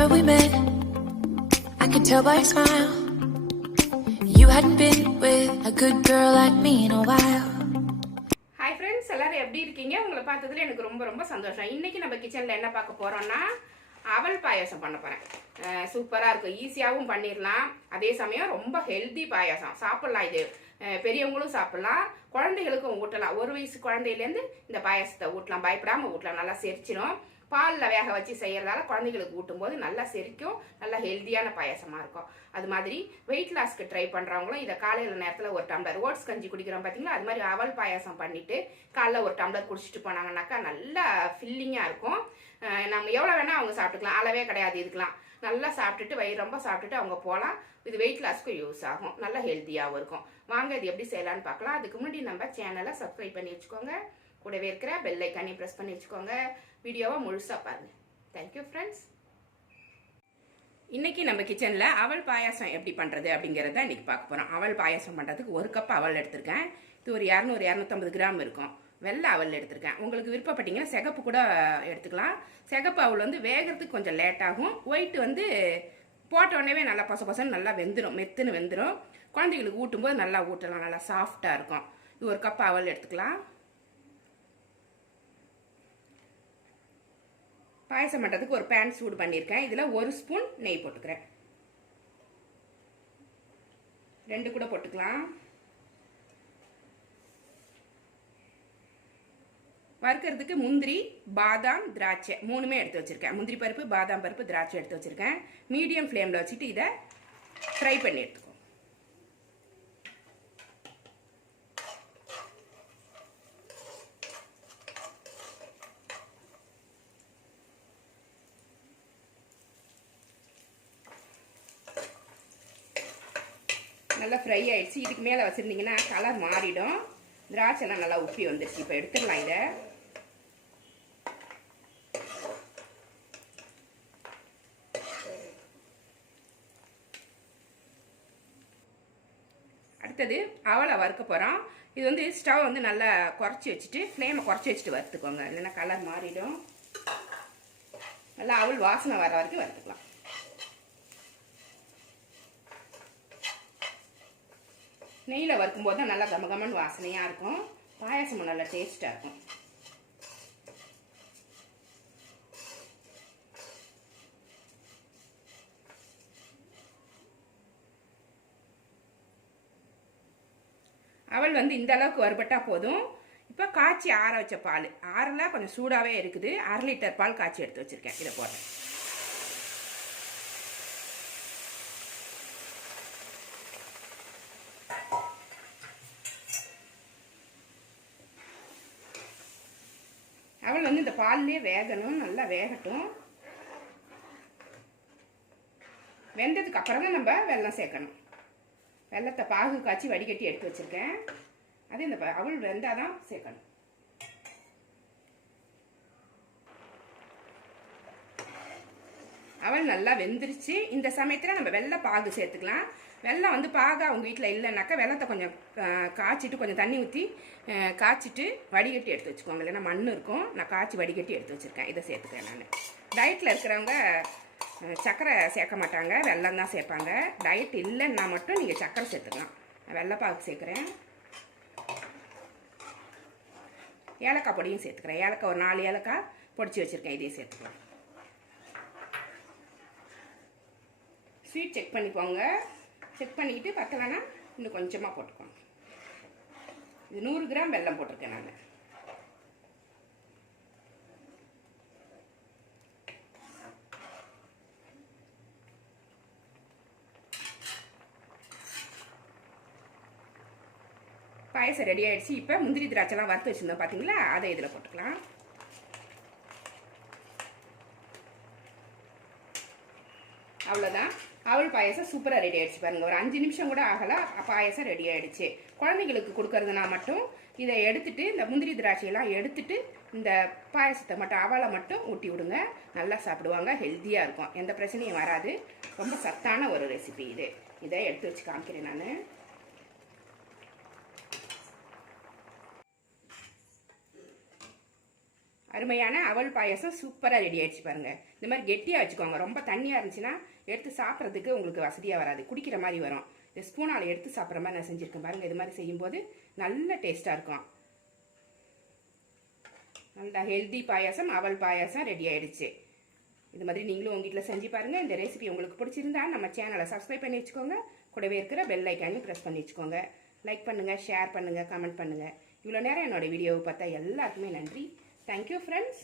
Remember we met? I could tell by your smile. You hadn't been with a good girl like me in a while. Hi friends எல்லாரும் எப்படி இருக்கீங்க? உங்களை பார்த்ததுல எனக்கு ரொம்ப ரொம்ப சந்தோஷம். இன்னைக்கு நம்ம கிச்சனில் என்ன பார்க்க போறோம்னா அவல் பாயாசம் பண்ண போறேன். சூப்பராக இருக்கும். ஈஸியாகவும் பண்ணிடலாம் அதே சமயம் ரொம்ப ஹெல்தி பாயாசம். சாப்பிட்லாம் இது. பெரியவங்களும் சாப்பிட்லாம். குழந்தைகளுக்கும் ஊட்டலாம். ஒரு வயசு குழந்தையிலேருந்து இந்த பாயாசத்தை ஊட்டலாம். பயப்படாமல் ஊட்டலாம். நல்லா செரிச்சிடும் பாலில் வேக வச்சு செய்கிறதால குழந்தைகளுக்கு ஊட்டும்போது நல்லா செரிக்கும் நல்லா ஹெல்த்தியான பாயாசமாக இருக்கும். அது மாதிரி வெயிட் லாஸ்க்கு ட்ரை பண்ணுறவங்களும் இதை காலையில் நேரத்தில் ஒரு டம்ளர் ஓட்ஸ் கஞ்சி குடிக்கிறோம் பார்த்தீங்களா அது மாதிரி அவல் பாயாசம் பண்ணிவிட்டு காலைல ஒரு டம்ளர் குடிச்சிட்டு போனாங்கன்னாக்கா நல்லா ஃபில்லிங்காக இருக்கும். நம்ம எவ்வளோ வேணால் அவங்க சாப்பிட்டுக்கலாம். அளவே கிடையாது இதுக்கெலாம் நல்லா சாப்பிட்டுட்டு வயிறு ரொம்ப சாப்பிட்டுட்டு அவங்க போகலாம். இது வெயிட் லாஸ்க்கு யூஸ் ஆகும். நல்லா ஹெல்த்தியாகவும் இருக்கும். வாங்க இது எப்படி செய்யலான்னு பார்க்கலாம். அதுக்கு முன்னாடி நம்ம சேனலை சப்ஸ்கிரைப் பண்ணி வச்சுக்கோங்க. கூடவே இருக்கிற பெல் ஐக்கானே ப்ரெஸ் பண்ணி வச்சுக்கோங்க. வீடியோவை முழுசாக பாருங்கள் தேங்க்யூ ஃப்ரெண்ட்ஸ் இன்றைக்கி நம்ம கிச்சனில் அவள் பாயாசம் எப்படி பண்ணுறது அப்படிங்கிறத இன்றைக்கி பார்க்க போகிறோம் அவள் பாயாசம் பண்ணுறதுக்கு ஒரு கப் அவள் எடுத்திருக்கேன். இது ஒரு இரநூறு இரநூத்தம்பது கிராம் இருக்கும். வெள்ளை அவல் எடுத்திருக்கேன். உங்களுக்கு விருப்பப்பட்டீங்கன்னா சிகப்பு கூட எடுத்துக்கலாம். சிகப்பு அவள் வந்து வேகிறதுக்கு கொஞ்சம் லேட்டாகும் ஒயிட் வந்து போட்ட உடனே நல்லா பச பசன்னு நல்லா வெந்துடும் மெத்துன்னு வெந்துடும் குழந்தைகளுக்கு ஊட்டும்போது நல்லா ஊட்டலாம். நல்லா சாஃப்டாக இருக்கும். இது ஒரு கப் அவல் எடுத்துக்கலாம். பாயசம் பண்ணுறதுக்கு ஒரு பேன் சூடு பண்ணியிருக்கேன் இதில் ஒரு ஸ்பூன் நெய் போட்டுக்கிறேன். ரெண்டு கூட போட்டுக்கலாம். வறுக்கிறதுக்கு முந்திரி பாதாம் திராட்சை மூணுமே எடுத்து வச்சுருக்கேன். முந்திரி பருப்பு பாதாம் பருப்பு திராட்சை எடுத்து வச்சுருக்கேன். மீடியம் ஃப்ளேமில் வச்சுட்டு இதை ஃப்ரை பண்ணி எடுத்துக்கோ. நல்லா ஃப்ரை ஆயிடுச்சு. இதுக்கு மேலே வச்சுருந்தீங்கன்னா கலர் மாறிடும். திராட்சைலாம் நல்லா உப்பி வந்துடுச்சு இப்போ எடுத்துடலாம் இதை. அடுத்தது அவளை வறுக்க போகிறோம் இது வந்து ஸ்டவ் வந்து நல்லா குறைச்சி வச்சுட்டு ஃப்ளேமை குறைச்சி வச்சுட்டு வறுத்துக்கோங்க. இல்லைன்னா கலர் மாறிடும். நல்லா அவள் வாசனை வர வரைக்கும் வறுத்துக்கலாம். நெய்யில் வறுக்கும்போது தான் நல்லா கமகமன் வாசனையாக இருக்கும். பாயாசமும் நல்லா டேஸ்ட்டாக இருக்கும். அவள் வந்து இந்த அளவுக்கு வறுபட்டா போதும். இப்போ காய்ச்சி ஆற வச்ச பால். ஆறலாம் கொஞ்சம் சூடாகவே இருக்குது. அரை லிட்டர் பால் காய்ச்சி எடுத்து வச்சுருக்கேன். இதை போட்டேன் இந்த பால்லே வேகணும் நல்லா வேகட்டும். வெந்ததுக்கு அப்புறம் தான் நம்ம வெள்ளம் சேர்க்கணும். வெள்ளத்தை பாகு காய்ச்சி வடிகட்டி எடுத்து வச்சிருக்கேன். அது இந்த அவள் வெந்தால் தான் சேர்க்கணும். அவள் நல்லா வெந்துருச்சு. இந்த சமயத்தில் நம்ம வெள்ளை பாகு சேர்த்துக்கலாம். வெள்ளம் வந்து பாகு அவங்க வீட்டில் இல்லைனாக்கா வெள்ளத்தை கொஞ்சம் காய்ச்சிட்டு கொஞ்சம் தண்ணி ஊற்றி காய்ச்சிட்டு வடிகட்டி எடுத்து வச்சுக்கோங்க. இல்லைன்னா மண் இருக்கும். நான் காய்ச்சி வடிகட்டி எடுத்து வச்சுருக்கேன். இதை சேர்த்துக்கிறேன் நான். டயட்டில் இருக்கிறவங்க சக்கரை சர்க்கரை சேர்க்க மாட்டாங்க. வெல்லம் தான் சேர்ப்பாங்க. டயட் இல்லைன்னா மட்டும் நீங்கள் சர்க்கரை சேர்த்துக்கலாம். வெள்ளைப்பாக்கு சேர்க்குறேன். ஏலக்காய் பொடியும் சேர்த்துக்கிறேன். ஏலக்காய் ஒரு நாலு ஏலக்காய் பொடிச்சு வச்சுருக்கேன். இதையும் சேர்த்துக்கலாம். ஸ்வீட் செக் பண்ணிக்கோங்க செக் பண்ணிக்கிட்டு பத்தலைன்னா இன்னும் கொஞ்சமாக போட்டுக்கோங்க. இது நூறு கிராம் வெல்லம் போட்டிருக்கேன் நான். பாயசம் ரெடி ஆயிடுச்சு. இப்போ முந்திரி திராட்சைலாம் வறுத்து வச்சுருந்தோம் பார்த்தீங்களா அதை இதில் போட்டுக்கலாம். அவ்வளோதான் அவள் பாயசம் சூப்பராக ரெடி ஆயிடுச்சு பாருங்க. ஒரு அஞ்சு நிமிஷம் கூட ஆகல பாயசம் ரெடி ஆயிடுச்சு. குழந்தைங்களுக்கு கொடுக்கறதுனா மட்டும் இதை எடுத்துட்டு இந்த முந்திரி திராட்சையெல்லாம் எடுத்துட்டு இந்த பாயசத்தை மட்டும் அவளை மட்டும் ஊட்டி விடுங்க. நல்லா சாப்பிடுவாங்க ஹெல்த்தியாக இருக்கும். எந்த பிரச்சனையும் வராது. ரொம்ப சத்தான ஒரு ரெசிபி இது. இதை எடுத்து வச்சு காமிக்கிறேன் நான். அருமையான அவல் பாயாசம் சூப்பராக ரெடி ஆயிடுச்சு பாருங்க. இந்த மாதிரி கெட்டியாக வச்சுக்கோங்க. ரொம்ப தண்ணியாக இருந்துச்சுன்னா எடுத்து சாப்பிட்றதுக்கு உங்களுக்கு வசதியாக வராது. குடிக்கிற மாதிரி வரும். இந்த ஸ்பூனால் எடுத்து சாப்பிட்ற மாதிரி நான் செஞ்சுருக்கேன் பாருங்க. இது மாதிரி செய்யும்போது நல்ல டேஸ்ட்டாக இருக்கும். நல்லா ஹெல்தி பாயாசம் அவல் பாயாசம் ரெடி ஆயிடுச்சு. இது மாதிரி நீங்களும் உங்கள் வீட்டில் செஞ்சு பாருங்கள் இந்த ரெசிபி உங்களுக்கு பிடிச்சிருந்தா நம்ம சேனலை சப்ஸ்கிரைப் பண்ணி வச்சுக்கோங்க. கூடவே இருக்கிற பெல் ஐக்கானையும் ப்ரெஸ் பண்ணி வச்சுக்கோங்க. லைக் பண்ணுங்கள் ஷேர் பண்ணுங்கள் கமெண்ட் பண்ணுங்கள் இவ்வளோ நேரம் என்னோட வீடியோவை பார்த்தா எல்லாருக்குமே நன்றி. Thank you friends